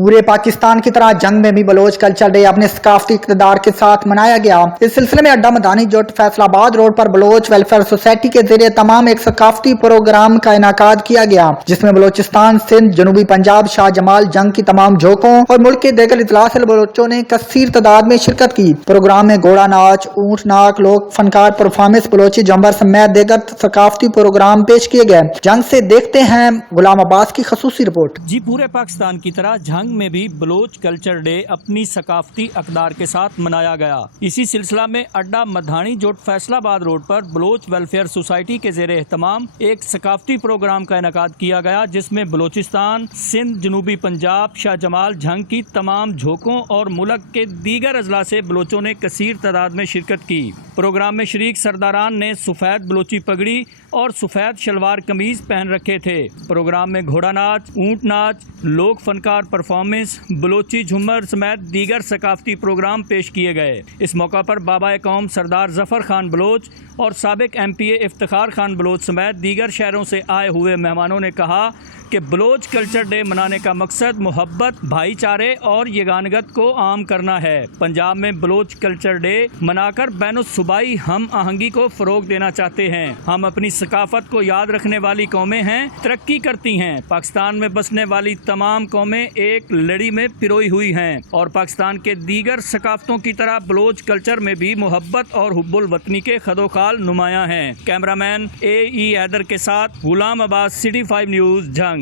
پورے پاکستان کی طرح جنگ میں بھی بلوچ کلچر ڈے اپنے ثقافتی اقتدار کے ساتھ منایا گیا۔ اس سلسلے میں اڈا مدانی جٹ فیصل آباد روڈ پر بلوچ ویلفیئر سوسائٹی کے ذریعے تمام ایک ثقافتی پروگرام کا انعقاد کیا گیا، جس میں بلوچستان، سندھ، جنوبی پنجاب، شاہ جمال جنگ کی تمام جھوکوں اور ملک کے دیگر اضلاع سے بلوچوں نے کثیر تعداد میں شرکت کی۔ پروگرام میں گھوڑا ناچ، اونٹ ناک، لوک فنکار پرفارمنس، بلوچی جھمر سمیت دیگر ثقافتی پروگرام پیش کیے گئے۔ جنگ سے دیکھتے ہیں غلام عباس کی خصوصی رپورٹ۔ پورے پاکستان کی طرح جھنگ میں بھی بلوچ کلچر ڈے اپنی ثقافتی اقدار کے ساتھ منایا گیا۔ اسی سلسلہ میں اڈا مدھانی جوٹ فیصل آباد روڈ پر بلوچ ویلفیئر سوسائٹی کے زیر اہتمام ایک ثقافتی پروگرام کا انعقاد کیا گیا، جس میں بلوچستان، سندھ، جنوبی پنجاب، شاہ جمال جھنگ کی تمام جھوکوں اور ملک کے دیگر اضلاع سے بلوچوں نے کثیر تعداد میں شرکت کی۔ پروگرام میں شریک سرداران نے سفید بلوچی پگڑی اور سفید شلوار قمیض پہن رکھے تھے۔ پروگرام میں گھوڑا ناچ، اونٹ ناچ، لوک فنکار پرفارمنس، بلوچی جھمر سمیت دیگر ثقافتی پروگرام پیش کیے گئے۔ اس موقع پر بابا قوم سردار ظفر خان بلوچ اور سابق MP افتخار خان بلوچ سمیت دیگر شہروں سے آئے ہوئے مہمانوں نے کہا کہ بلوچ کلچر ڈے منانے کا مقصد محبت، بھائی چارے اور یگانگت کو عام کرنا ہے۔ پنجاب میں بلوچ کلچر ڈے منا کر بین الصوبائی ہم آہنگی کو فروغ دینا چاہتے ہیں۔ ہم اپنی ثقافت کو یاد رکھنے والی قومیں ہیں، ترقی کرتی ہیں۔ پاکستان میں بسنے والی تمام قومیں ایک لڑی میں پروئی ہوئی ہیں اور پاکستان کے دیگر ثقافتوں کی طرح بلوچ کلچر میں بھی محبت اور حب الوطنی کے خدوخال نمایاں ہیں۔ کیمرہ مین AE حیدر کے ساتھ غلام عباس، City 5 نیوز، جھنگ۔